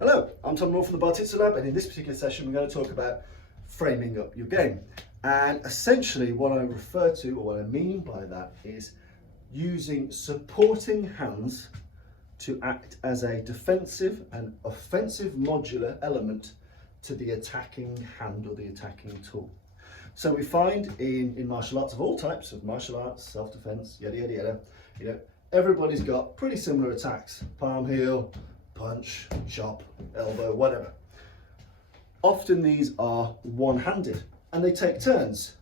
Hello, I'm Tom Moore from the Bartitsu Lab, and in this particular session we're going to talk about framing up your game. And essentially what I refer to, or what I mean by that, is using supporting hands to act as a defensive and offensive modular element to the attacking hand or the attacking tool. So we find in martial arts of all types of martial arts, self-defense, yada yada yada, everybody's got pretty similar attacks: palm, heel, punch, chop, elbow, whatever. Often these are one-handed and they take turns.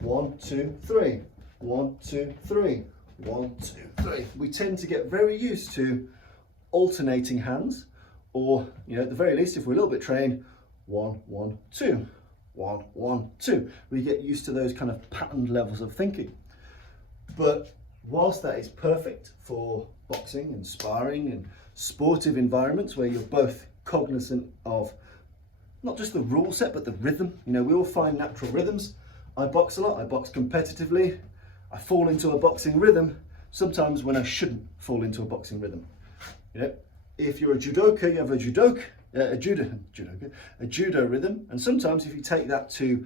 1, 2, 3, 1, 2, 3, 1, 2, 3. We tend to get very used to alternating hands, or at the very least, if we're a little bit trained, 1, 1, 2, 1, 1, 2. We get used to those kind of patterned levels of thinking. But whilst that is perfect for boxing and sparring and sportive environments where you're both cognizant of not just the rule set but the rhythm, we all find natural rhythms. I box a lot, I box competitively, I fall into a boxing rhythm sometimes when I shouldn't fall into a boxing rhythm. If you're a judoka, you have a judo rhythm, and sometimes if you take that to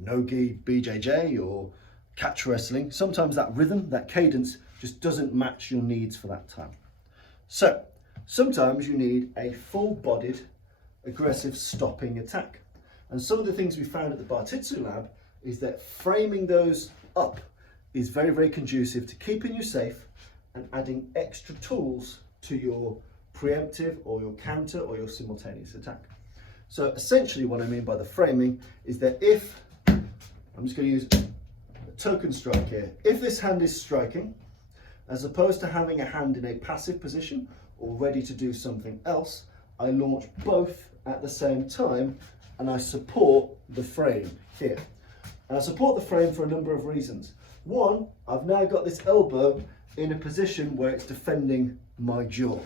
no-gi, BJJ or catch wrestling, sometimes that rhythm, that cadence just doesn't match your needs for that time. So sometimes you need a full-bodied aggressive stopping attack, and some of the things we found at the Bartitsu Lab is that framing those up is very, very conducive to keeping you safe and adding extra tools to your preemptive or your counter or your simultaneous attack. So essentially what I mean by the framing is that if, I'm just going to use a token strike here, if this hand is striking, as opposed to having a hand in a passive position or ready to do something else, I launch both at the same time and I support the frame here. And I support the frame for a number of reasons. One, I've now got this elbow in a position where it's defending my jaw.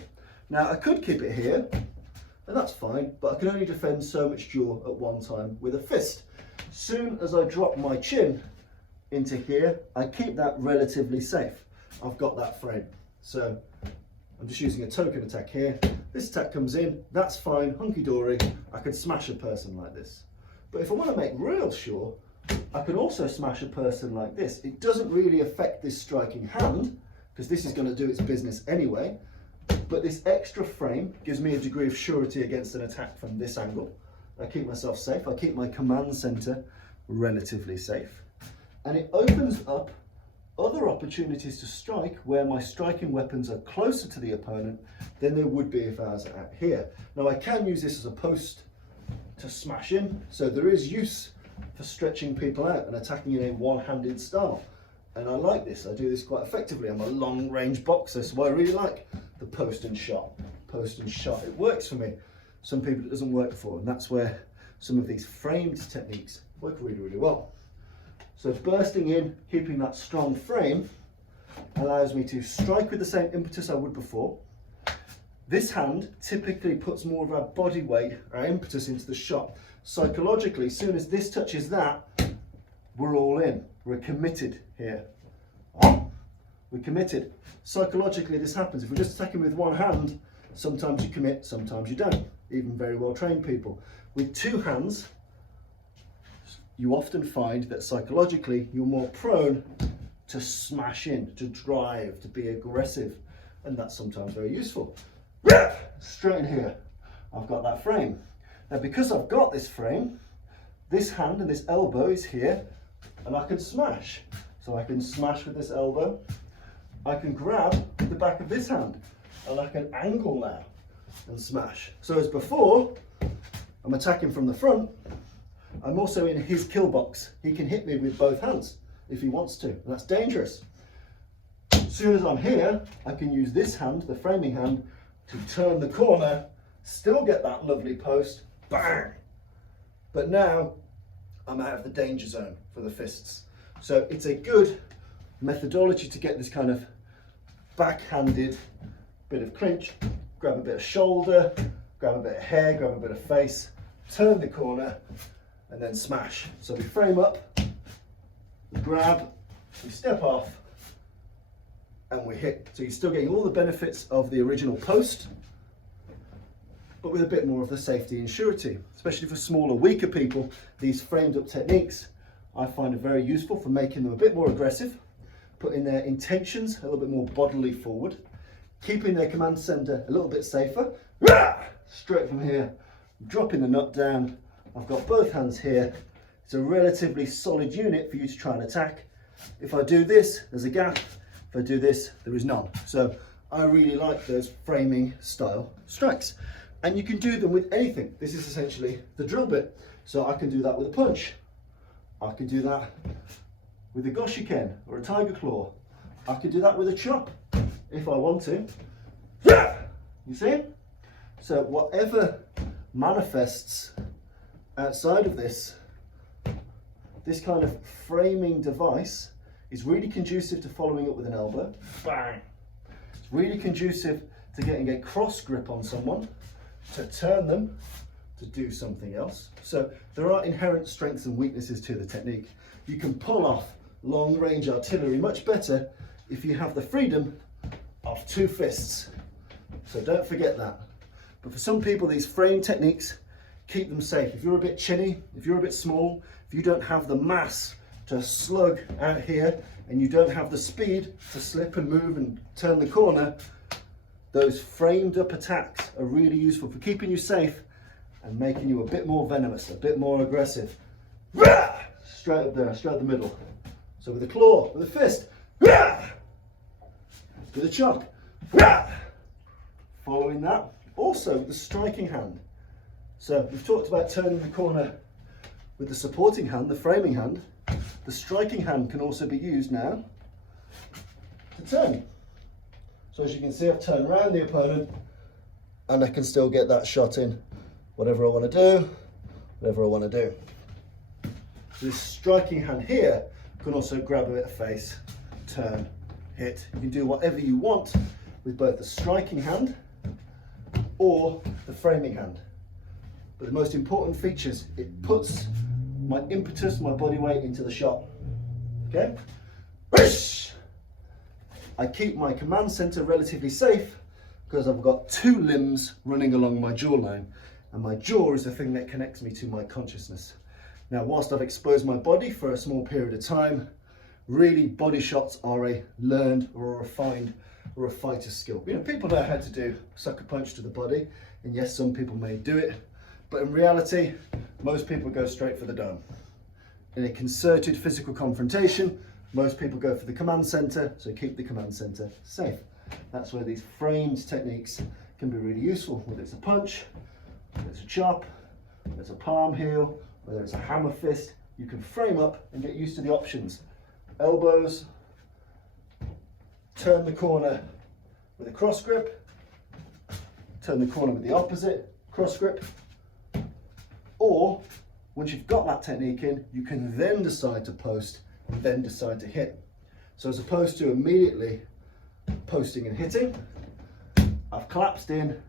Now I could keep it here, and that's fine, but I can only defend so much jaw at one time with a fist. Soon as I drop my chin into here, I keep that relatively safe. I've got that frame. So I'm just using a token attack here. This attack comes in, that's fine, hunky-dory. I can smash a person like this. But if I want to make real sure, I can also smash a person like this. It doesn't really affect this striking hand, because this is going to do its business anyway. But this extra frame gives me a degree of surety against an attack from this angle. I keep myself safe, I keep my command center relatively safe. And it opens up other opportunities to strike where my striking weapons are closer to the opponent than they would be if I was at here. Now I can use this as a post to smash in, so there is use for stretching people out and attacking in a one-handed style. And I like this, I do this quite effectively. I'm a long-range boxer, so I really like the post and shot. Post and shot, it works for me. Some people it doesn't work for, and that's where some of these framed techniques work really, really well. So bursting in, keeping that strong frame, allows me to strike with the same impetus I would before. This hand typically puts more of our body weight, our impetus into the shot. Psychologically, as soon as this touches that, we're all in. We're committed here. We're committed. Psychologically, this happens. If we're just attacking with one hand, sometimes you commit, sometimes you don't. Even very well trained people. With two hands, you often find that psychologically you're more prone to smash in, to drive, to be aggressive, and that's sometimes very useful. Straight in here, I've got that frame. Now because I've got this frame, this hand and this elbow is here, and I can smash. So I can smash with this elbow, I can grab with the back of this hand, and I can angle now and smash. So as before, I'm attacking from the front, I'm also in his kill box. He can hit me with both hands if he wants to, and that's dangerous. As soon as I'm here, I can use this hand, the framing hand, to turn the corner, still get that lovely post, bang! But now, I'm out of the danger zone for the fists. So it's a good methodology to get this kind of backhanded bit of clinch, grab a bit of shoulder, grab a bit of hair, grab a bit of face, turn the corner, and then smash. So we frame up, we grab, we step off, and we hit. So you're still getting all the benefits of the original post, but with a bit more of the safety and surety. Especially for smaller, weaker people, these framed up techniques I find are very useful for making them a bit more aggressive, putting their intentions a little bit more bodily forward, keeping their command center a little bit safer. Straight from here, dropping the nut down. I've got both hands here. It's a relatively solid unit for you to try and attack. If I do this, there's a gap. If I do this, there is none. So I really like those framing style strikes. And you can do them with anything. This is essentially the drill bit. So I can do that with a punch. I can do that with a goshiken or a tiger claw. I can do that with a chop if I want to. You see? So whatever manifests outside of this kind of framing device is really conducive to following up with an elbow. Bang. It's really conducive to getting a cross grip on someone, to turn them, to do something else. So there are inherent strengths and weaknesses to the technique. You can pull off long range artillery much better if you have the freedom of two fists. So don't forget that. But for some people, these frame techniques keep them safe. If you're a bit chinny, if you're a bit small, if you don't have the mass to slug out here and you don't have the speed to slip and move and turn the corner, those framed up attacks are really useful for keeping you safe and making you a bit more venomous, a bit more aggressive. Straight up there, straight up the middle. So with a claw, with a fist, with a chop. Following that, also the striking hand. So we've talked about turning the corner with the supporting hand, the framing hand. The striking hand can also be used now to turn. So as you can see, I've turned around the opponent and I can still get that shot in. Whatever I want to do, whatever I want to do. So this striking hand here can also grab a bit of face, turn, hit. You can do whatever you want with both the striking hand or the framing hand. But the most important features, it puts my impetus, my body weight into the shot. Okay? I keep my command center relatively safe because I've got two limbs running along my jawline, and my jaw is the thing that connects me to my consciousness. Now, whilst I've exposed my body for a small period of time, really body shots are a learned or a refined or a fighter's skill. You know, people know how to do sucker punch to the body, and yes, some people may do it, but in reality, most people go straight for the dome. In a concerted physical confrontation, most people go for the command center, so keep the command center safe. That's where these framed techniques can be really useful, whether it's a punch, whether it's a chop, whether it's a palm heel, whether it's a hammer fist. You can frame up and get used to the options. Elbows, turn the corner with a cross grip, turn the corner with the opposite cross grip, or once you've got that technique in, you can then decide to post and then decide to hit. So as opposed to immediately posting and hitting, I've collapsed in.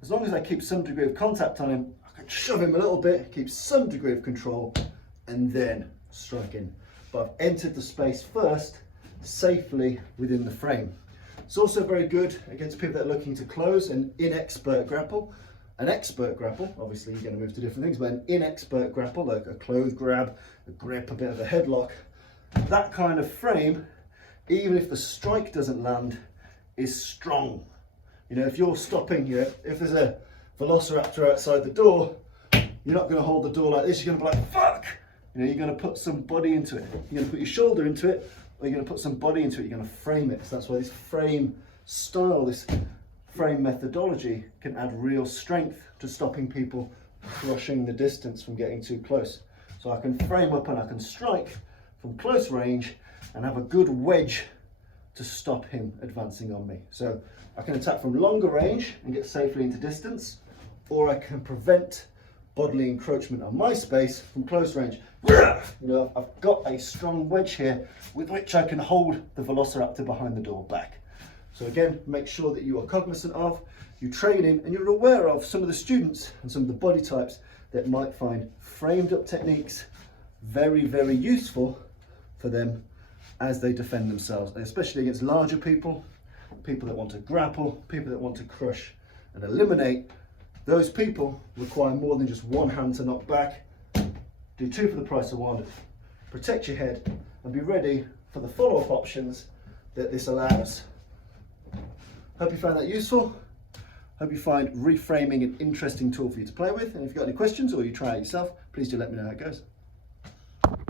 As long as I keep some degree of contact on him, I can shove him a little bit, keep some degree of control, and then strike in. But I've entered the space first, safely within the frame. It's also very good against people that are looking to close an inexpert grapple. An expert grapple, obviously you're going to move to different things, but an inexpert grapple, like a clothes grab, a grip, a bit of a headlock, that kind of frame, even if the strike doesn't land, is strong. You know, if you're stopping, you know, if there's a velociraptor outside the door, you're not going to hold the door like this, you're going to be like, fuck! You know, you're going to put some body into it. You're going to put your shoulder into it, or you're going to put some body into it, you're going to frame it. So that's why this frame style, this frame methodology can add real strength to stopping people crushing the distance from getting too close. So I can frame up and I can strike from close range and have a good wedge to stop him advancing on me. So I can attack from longer range and get safely into distance, or I can prevent bodily encroachment on my space from close range. You know, I've got a strong wedge here with which I can hold the velociraptor behind the door back. So again, make sure that you are cognizant of, you train in, and you're aware of some of the students and some of the body types that might find framed up techniques very, very useful for them as they defend themselves, and especially against larger people, people that want to grapple, people that want to crush and eliminate Those people require more than just one hand to knock back. Do two for the price of one. Protect your head and be ready for the follow-up options that this allows. Hope you found that useful. Hope you find reframing an interesting tool for you to play with. And if you've got any questions or you try it yourself, please do let me know how it goes.